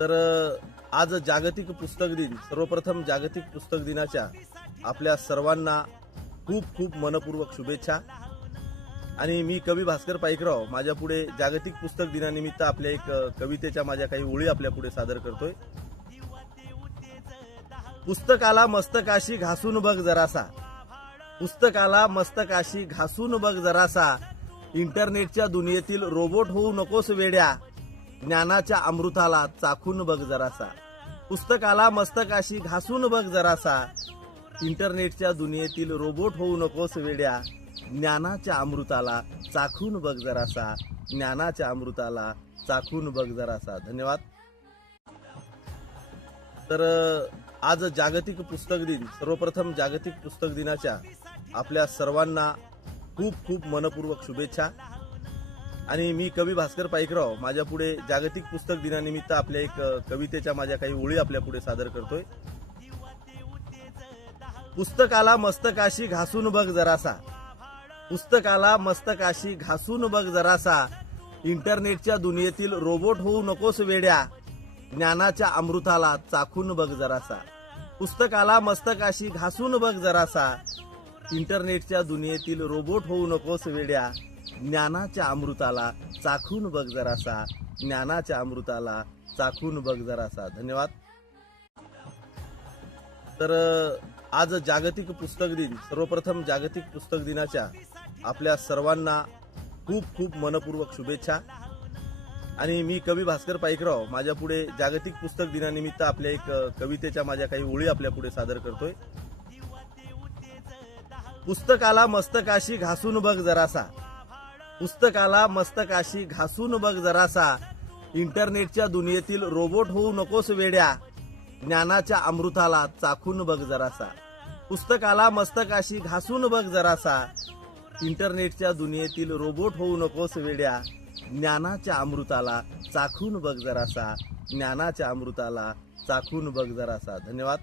तर आज जागतिक पुस्तक दिन. सर्वप्रथम जागतिक पुस्तक दिनाच्या आपल्या सर्वांना खूप खूप मनपूर्वक शुभेच्छा. आणि मी कवी भास्कर पाईकराव माझ्या पुढे जागतिक पुस्तक दिनानिमित्त आपल्या एक कवितेच्या माझ्या काही ओळी आपल्या पुढे सादर करतोय. पुस्तकाला मस्तकाशी घासून बघ जरासा, पुस्तकाला मस्तकाशी घासून बघ जरासा, इंटरनेटच्या दुनियेतील रोबोट होऊ नकोस वेड्या, ज्ञानाच्या अमृताला चाखून बघ जरासा. पुस्तकाला मस्तकाशी घासून बघ जरासा, इंटरनेटच्या दुनियेतील रोबोट होऊ नकोस वेड्या, ज्ञानाच्या अमृताला चाखून बघ जरासा, ज्ञानाच्या अमृताला चाखून बघ जरासा. धन्यवाद. तर आज जागतिक पुस्तक दिन. सर्वप्रथम जागतिक पुस्तक दिनाच्या आपल्या सर्वांना खूप खूप मनपूर्वक शुभेच्छा. आणि मी कवी भास्कर पाईकराव माझ्या पुढे जागतिक पुस्तक दिनानिमित्त आपल्या एक कवितेच्या माझ्या काही ओळी आपल्या पुढे सादर करतोय. पुस्तकाला मस्तकाशी घासून बघ जरासा, पुस्तकाला मस्तकाशी घासून बघ जरासा, इंटरनेटच्या दुनियेतील रोबोट होऊ नकोस वेड्या, ज्ञानाच्या अमृताला चाखून बघ जरासा. पुस्तकाला मस्तकाशी घासून बघ जरासा, इंटरनेटच्या दुनियेतील रोबोट होऊ नकोस वेड्या, ज्ञानाच्या अमृताला चाखून बघ जरासा, ज्ञानाच्या अमृताला चाखून बघ जरासा. धन्यवाद. तर आज जागतिक पुस्तक दिन. सर्वप्रथम जागतिक पुस्तक दिनाच्या आपल्या सर्वांना खूप खूप मनपूर्वक शुभेच्छा. आणि मी कवी भास्कर पाईकराव माझ्या पुढे जागतिक पुस्तक दिनानिमित्त आपल्या एक कवितेच्या माझ्या काही ओळी आपल्या पुढे सादर करतोय. पुस्तकाला मस्तकाशी घासून बघ जरासा, पुस्तकाला मस्तकाशी घासून बघ जरासा, इंटरनेटच्या दुनियेतील रोबोट होऊ नकोस वेड्या, ज्ञानाच्या अमृताला चाखून बघ जरासा. पुस्तकाला मस्तकाशी घासून बघ जरासा, इंटरनेटच्या दुनियेतील रोबोट होऊ नकोस वेड्या, ज्ञानाच्या अमृताला चाखून बघ जरासा, ज्ञानाच्या अमृताला चाखून बघ जरासा. धन्यवाद.